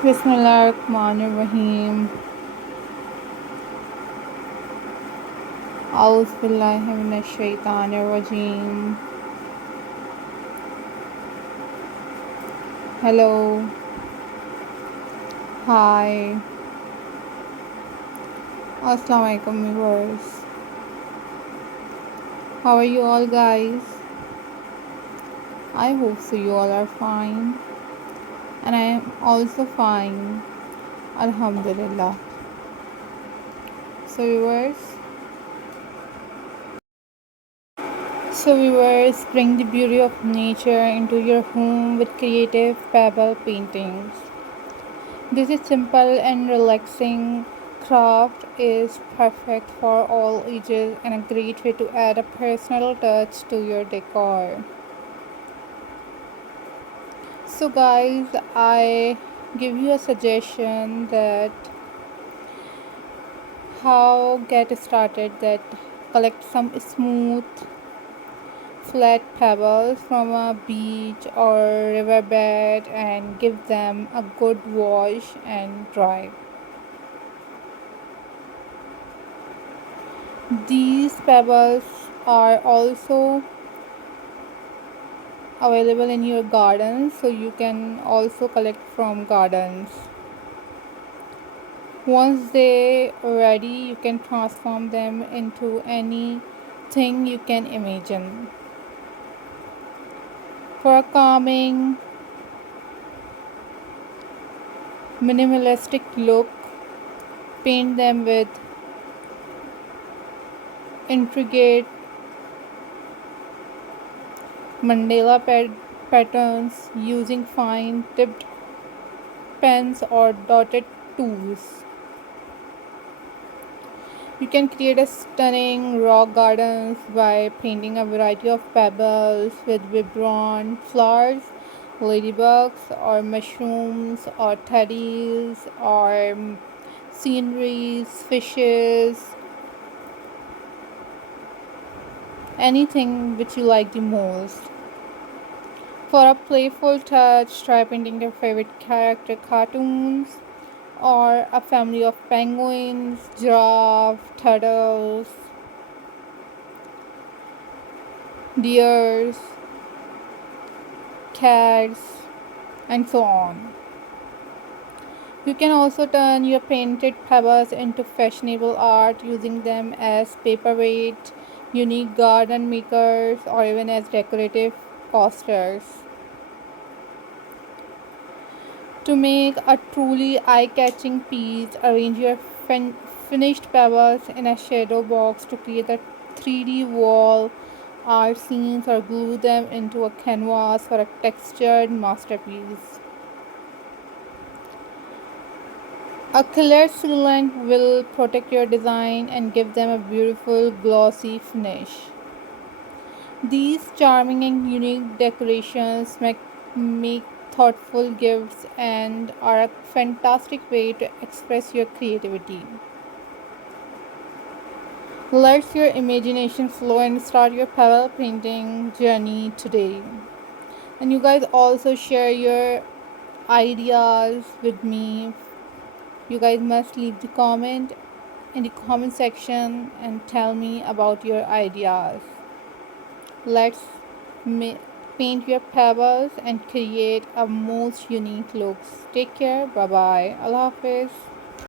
Bismillahirrahmanirrahim. A'udhu billahi minash shaitanir rajim. Hello. Hi. Assalamu alaikum viewers. How are you all guys? I hope so you all are fine. And I am also fine. Alhamdulillah. So viewers, bring the beauty of nature into your home with creative pebble paintings. This is simple and relaxing craft is perfect for all ages and a great way to add a personal touch to your decor. So guys, I give you a suggestion that how get started, that collect some smooth flat pebbles from a beach or riverbed and give them a good wash and dry. These pebbles are also available in your gardens, so you can also collect from gardens. Once they are ready, you can transform them into anything you can imagine. For a calming, minimalistic look, paint them with intricate mandala patterns using fine tipped pens or dotted tools. You can create a stunning rock gardens by painting a variety of pebbles with vibrant flowers, ladybugs or mushrooms or teddies or sceneries, fishes, anything which you like the most. For a playful touch, try painting your favorite character cartoons or a family of penguins, giraffe, turtles, deers, cats, and so on. You can also turn your painted pebbles into fashionable art using them as paperweight, unique garden makers, or even as decorative coasters. To make a truly eye-catching piece, arrange your finished pebbles in a shadow box to create a 3D wall art scenes or glue them into a canvas for a textured masterpiece. A clear sealant will protect your design and give them a beautiful glossy finish. These charming and unique decorations make thoughtful gifts and are a fantastic way to express your creativity. Let your imagination flow and start your pebble painting journey today. And you guys also share your ideas with me. You guys must leave the comment in the comment section and tell me about your ideas. Let's paint your pebbles and create a most unique looks. Take care. Bye bye. Allah Hafiz.